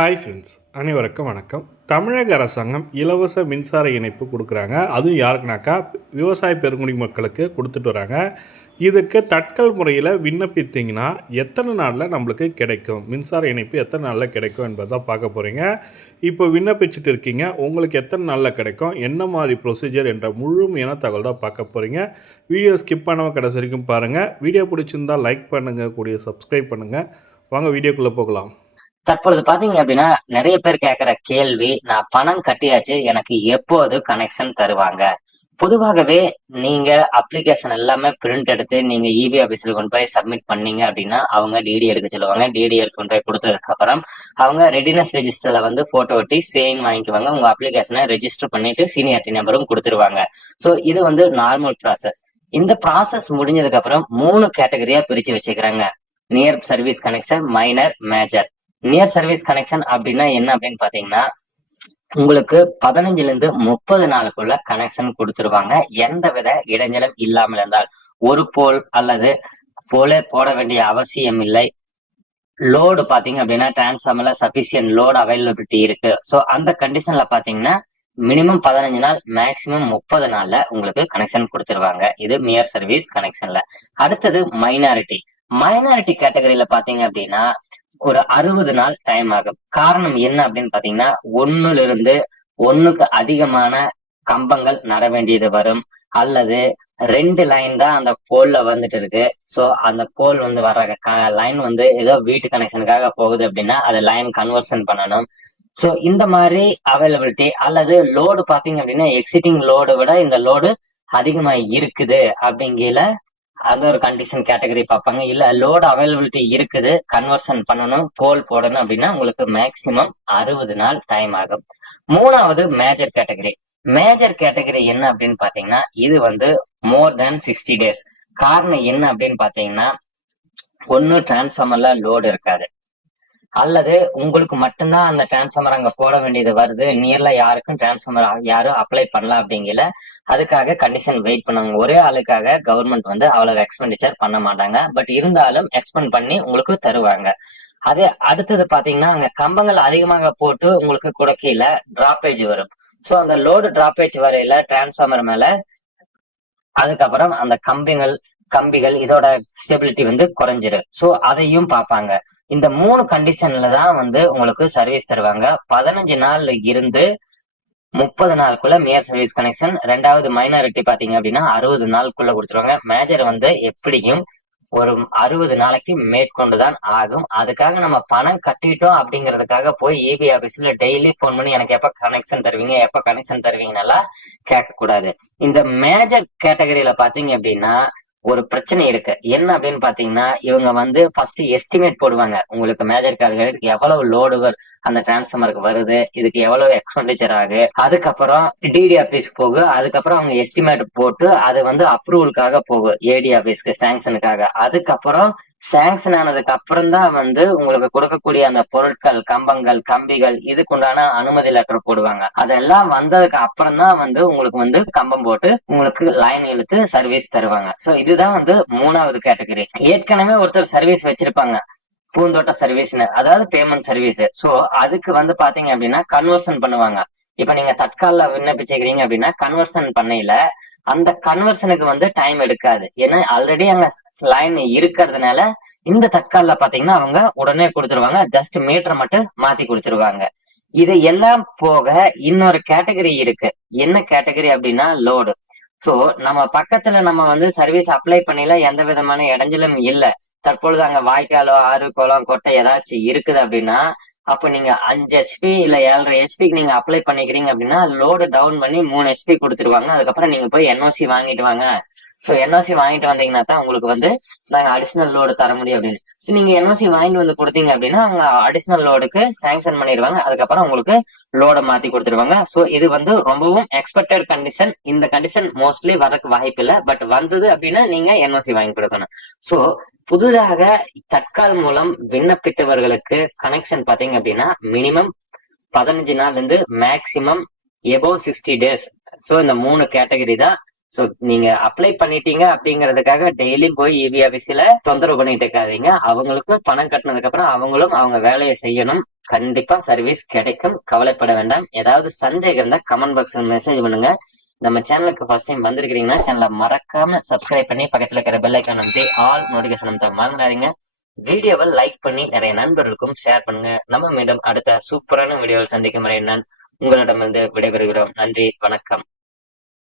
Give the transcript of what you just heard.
Hi friends, அனைவருக்கும் வணக்கம். தமிழக அரசாங்கம் இலவச மின்சார இணைப்பு கொடுக்குறாங்க. அதுவும் யாருக்குனாக்கா விவசாய பெருங்குடி மக்களுக்கு கொடுத்துட்டு வராங்க. இதுக்கு தட்கல் முறையில் விண்ணப்பித்தீங்கன்னா எத்தனை நாளில் நம்மளுக்கு கிடைக்கும், மின்சார இணைப்பு எத்தனை நாளில் கிடைக்கும் என்பதை தான் பார்க்க போகிறீங்க. இப்போ விண்ணப்பிச்சுட்டு இருக்கீங்க, உங்களுக்கு எத்தனை நாளில் கிடைக்கும், என்ன மாதிரி ப்ரொசீஜர் என்ற முழுமையான தகவல் தான் பார்க்க போகிறீங்க. வீடியோ ஸ்கிப் பண்ணாமல் கடைசி வரைக்கும் பாருங்கள். வீடியோ பிடிச்சிருந்தால் லைக் பண்ணுங்கள், கூடிய சப்ஸ்கிரைப் பண்ணுங்கள். வாங்க வீடியோக்குள்ளே போகலாம். தற்பொழுது பாத்தீங்க அப்படின்னா நிறைய பேர் கேட்கிற கேள்வி, நான் பணம் கட்டியாச்சு, எனக்கு எப்போது கனெக்ஷன் தருவாங்க? பொதுவாகவே நீங்க அப்ளிகேஷன் எல்லாமே பிரிண்ட் எடுத்து நீங்க இபி ஆபீஸ்ல கொண்டு போய் சப்மிட் பண்ணீங்க அப்படின்னா அவங்க டிடி எடுக்க சொல்லுவாங்க. டிடி எடுத்து கொண்டு போய் கொடுத்ததுக்கு அப்புறம் அவங்க ரெடினஸ் ரெஜிஸ்டர்ல வந்து போட்டோ ஒட்டி சைன் வாங்கிக்குவாங்க. உங்க அப்ளிகேஷனை ரெஜிஸ்டர் பண்ணிட்டு சீனியாரிட்டி நம்பரும் கொடுத்துருவாங்க. சோ இது வந்து நார்மல் ப்ராசஸ். இந்த ப்ராசஸ் முடிஞ்சதுக்கு அப்புறம் 3 கேட்டகரியா பிரிச்சு வச்சுக்கிறாங்க: near service connection, minor, major. Near service connection அப்படின்னா என்ன அப்படின்னு பாத்தீங்கன்னா, உங்களுக்கு 15ல இருந்து 30 நாளுக்குள்ள கனெக்ஷன் கொடுத்துருவாங்க. எந்த வித இடைஞ்சலும் இல்லாமல் இருந்தால். ஒரு போல் அல்லது போல போட வேண்டிய அவசியம் இல்லை. லோடு பாத்தீங்க அப்படின்னா டிரான்ஸ்ஃபார்மர்ல சபிஷியன்ட் லோடு அவைலபிலிட்டி இருக்கு. ஸோ அந்த கண்டிஷன்ல பாத்தீங்கன்னா மினிமம் 15 நாள், மேக்சிமம் 30 நாள்ல உங்களுக்கு கனெக்ஷன் கொடுத்துருவாங்க. இது நியர் சர்வீஸ் கனெக்ஷன்ல. அடுத்தது மைனாரிட்டி. மைனாரிட்டி கேட்டகரியில பாத்தீங்க அப்படின்னா ஒரு 60 நாள் டைம் ஆகும். காரணம் என்ன அப்படின்னு பாத்தீங்கன்னா, 1ல இருந்து 1க்கு அதிகமான கம்பங்கள் நட வேண்டியது வரும். அல்லது 2 லைன் தான் அந்த போல்ல வந்துட்டு இருக்கு. சோ அந்த போல் வந்து வர்ற லைன் வந்து ஏதோ வீட்டு கனெக்ஷனுக்காக போகுது அப்படின்னா அதை லைன் கன்வர்ஷன் பண்ணணும். சோ இந்த மாதிரி அவைலபிலிட்டி அல்லது லோடு பாத்தீங்க அப்படின்னா எக்ஸிட்டிங் லோடு விட இந்த லோடு அதிகமா இருக்குது அப்படிங்கிற அது ஒரு கண்டிஷன் கேட்டகரி பார்ப்பாங்க. இல்ல லோடு அவைலபிலிட்டி இருக்குது, கன்வர்ஷன் பண்ணணும், போல் போடணும் அப்படின்னா உங்களுக்கு மேக்சிமம் 60 நாள் டைம் ஆகும். 3வது மேஜர் கேட்டகரி. மேஜர் கேட்டகரி என்ன அப்படின்னு பாத்தீங்கன்னா, இது வந்து மோர் தேன் 60 டேஸ். காரணம் என்ன அப்படின்னு பாத்தீங்கன்னா, ஒன்னு டிரான்ஸ்ஃபார்மர்ல லோடு இருக்காது, அல்லது உங்களுக்கு மட்டும்தான் அந்த டிரான்ஸ்ஃபார்மர் அங்க போட வேண்டியது வருது, நியர்ல யாருக்கும் டிரான்ஸ்ஃபார்மர் யாரும் அப்ளை பண்ணலாம் அப்படிங்கல அதுக்காக கண்டிஷன் வெயிட் பண்ணுவாங்க. ஒரே ஆளுக்காக கவர்மெண்ட் வந்து அவ்வளவு எக்ஸ்பெண்டிச்சர் பண்ண மாட்டாங்க. பட் இருந்தாலும் எக்ஸ்பெண்ட் பண்ணி உங்களுக்கு தருவாங்க. அதே அடுத்தது பாத்தீங்கன்னா, அங்க கம்பங்கள் அதிகமாக போட்டு உங்களுக்கு குடக்கையில டிராப்பேஜ் வரும். சோ அந்த லோடு டிராப்பேஜ் வரையில டிரான்ஸ்ஃபார்மர் மேல அதுக்கப்புறம் அந்த கம்பிகள் இதோட ஸ்டெபிலிட்டி வந்து குறைஞ்சிரும். சோ அதையும் பார்ப்பாங்க. இந்த 3 கண்டிஷன்ல தான் வந்து உங்களுக்கு சர்வீஸ் தருவாங்க. 15 நாள்ல இருந்து 30 நாளுக்குள்ள மேயர் சர்வீஸ் கனெக்ஷன். 2வது மைனாரிட்டி பாத்தீங்க அப்படின்னா 60 நாளுக்குள்ள கொடுத்துருவாங்க. மேஜர் வந்து எப்படியும் ஒரு 60 நாளைக்கு மேற்கொண்டுதான் ஆகும். அதுக்காக நம்ம பணம் கட்டிட்டோம் அப்படிங்கிறதுக்காக போய் இபி ஆபீஸ்ல டெய்லி போன் பண்ணி எனக்கு எப்ப கனெக்ஷன் தருவீங்க, எப்ப கனெக்ஷன் தருவீங்கன்னெல்லாம் கேட்க கூடாது. இந்த மேஜர் கேட்டகரியில பாத்தீங்க அப்படின்னா ஒரு பிரச்சனை இருக்கு. என்ன அப்படின்னு பாத்தீங்கன்னா, இவங்க வந்து ஃபர்ஸ்ட் எஸ்டிமேட் போடுவாங்க. உங்களுக்கு மேஜர் கேட்டகரிக்கு எவ்வளவு லோடு அந்த டிரான்ஸ்ஃபார்மருக்கு வருது, இதுக்கு எவ்வளவு எக்ஸ்பெண்டிச்சர் ஆகு, அதுக்கப்புறம் டிடி ஆபீஸ்க்கு போகும். அதுக்கப்புறம் அவங்க எஸ்டிமேட் போட்டு அது வந்து அப்ரூவலுக்காக போகும் ஏடி ஆபீஸ்க்கு, சாங்ஷனுக்காக. அதுக்கப்புறம் சாங்ஷன் ஆனதுக்கு அப்புறம் தான் வந்து உங்களுக்கு கொடுக்கக்கூடிய அந்த பொருட்கள், கம்பங்கள், கம்பிகள் இதுக்குண்டான அனுமதி லெட்டர் போடுவாங்க. அதெல்லாம் வந்ததுக்கு அப்புறம் தான் வந்து உங்களுக்கு வந்து கம்பம் போட்டு உங்களுக்கு லைன் இழுத்து சர்வீஸ் தருவாங்க. சோ இதுதான் வந்து 3வது கேட்டகரி. ஏற்கனவே ஒருத்தர் சர்வீஸ் வச்சிருப்பாங்க, பூந்தோட்ட சர்வீஸ்னு, அதாவது பேமெண்ட் சர்வீஸ். சோ அதுக்கு வந்து பாத்தீங்க அப்படின்னா கன்வர்ஷன் பண்ணுவாங்க. இப்ப நீங்க தட்கால்ல விண்ணப்பிச்சுக்கிறீங்க அப்படின்னா கன்வர்ஷன் பண்ணையில அந்த கன்வர்ஷனுக்கு வந்து டைம் எடுக்காது. ஏன்னா ஆல்ரெடி அங்க லைன் இருக்கிறதுனால இந்த தட்கால்ல பாத்தீங்கன்னா அவங்க உடனே கொடுத்துருவாங்க. ஜஸ்ட் மீட்டர் மட்டும் மாத்தி கொடுத்துருவாங்க. இது எல்லாம் போக இன்னொரு கேட்டகரி இருக்கு. என்ன கேட்டகரி அப்படின்னா லோடு. சோ நம்ம பக்கத்துல நம்ம வந்து சர்வீஸ் அப்ளை பண்ணல, எந்த விதமான இடைஞ்சலும் இல்ல. தற்பொழுது அங்க வாய்க்காலோ, ஆறு, குளம், கொட்டை ஏதாச்சும் இருக்குது அப்படின்னா அப்ப நீங்க 5 ஹெச்பி இல்ல 7.5 ஹெச்பிக்கு நீங்க அப்ளை பண்ணிக்கிறீங்க அப்படின்னா லோடு டவுன் பண்ணி 3 ஹெச்பி கொடுத்துருவாங்க. அதுக்கப்புறம் நீங்க போய் என்ஓசி வாங்கிட்டு வாங்க. ஸோ என்ஓசி வாங்கிட்டு வந்தீங்கன்னா தான் உங்களுக்கு வந்து நாங்க அடிஷனல் லோடு தர முடியும் அப்படின்னு. ஸோ நீங்க என்ஓசி வாங்கிட்டு வந்து கொடுத்தீங்க அப்படின்னா அவங்க அடிஷனல் லோடுக்கு சாங்ஷன் பண்ணிடுவாங்க. அதுக்கப்புறம் உங்களுக்கு லோடை மாத்தி கொடுத்துருவாங்க. ஸோ இது வந்து ரொம்பவும் எக்ஸ்பெக்டட் கண்டிஷன். இந்த கண்டிஷன் மோஸ்ட்லி வரக்கு வாய்ப்பு இல்லை. பட் வந்தது அப்படின்னா நீங்க என்ஓசி வாங்கி கொடுக்கணும். ஸோ புதிதாக தட்கால் மூலம் விண்ணப்பித்தவர்களுக்கு கனெக்ஷன் பாத்தீங்க அப்படின்னா மினிமம் 15 நாள்ல இருந்து மேக்சிமம் எபோவ் 60 டேஸ். சோ இந்த 3 கேட்டகரி தான் சோ நீங்க அப்ளை பண்ணிட்டீங்க அப்படிங்கறதுக்காக டெய்லி போய் இபி ஆபீஸ்ல தொந்தரவு பண்ணிட்டு இருக்காதீங்க. அவங்களுக்கு பணம் கட்டினதுக்கு அப்புறம் அவங்களும் அவங்க வேலையை செய்யணும். கண்டிப்பா சர்வீஸ் கிடைக்கும், கவலைப்பட வேண்டாம். ஏதாவது சந்தேகம் இருந்தா கமெண்ட் பாக்ஸ்ல மெசேஜ் பண்ணுங்க. நம்ம சேனலுக்கு ஃபர்ஸ்ட் டைம் வந்திருக்கீங்கன்னா சேனலை மறக்காம சப்ஸ்கிரைப் பண்ணி பக்கத்துல இருக்கிற பெல் ஐக்கான் அமைத்து ஆல் நோட்டிபிகேஷன் அமைத்த மறந்துடாதீங்க. வீடியோவை லைக் பண்ணி நிறைய நண்பர்களுக்கும் ஷேர் பண்ணுங்க. நம்ம மீண்டும் அடுத்த சூப்பரான வீடியோவில் சந்திக்கும் வரை நான் உங்களிடமிருந்து விடைபெறுகிறோம். நன்றி, வணக்கம்.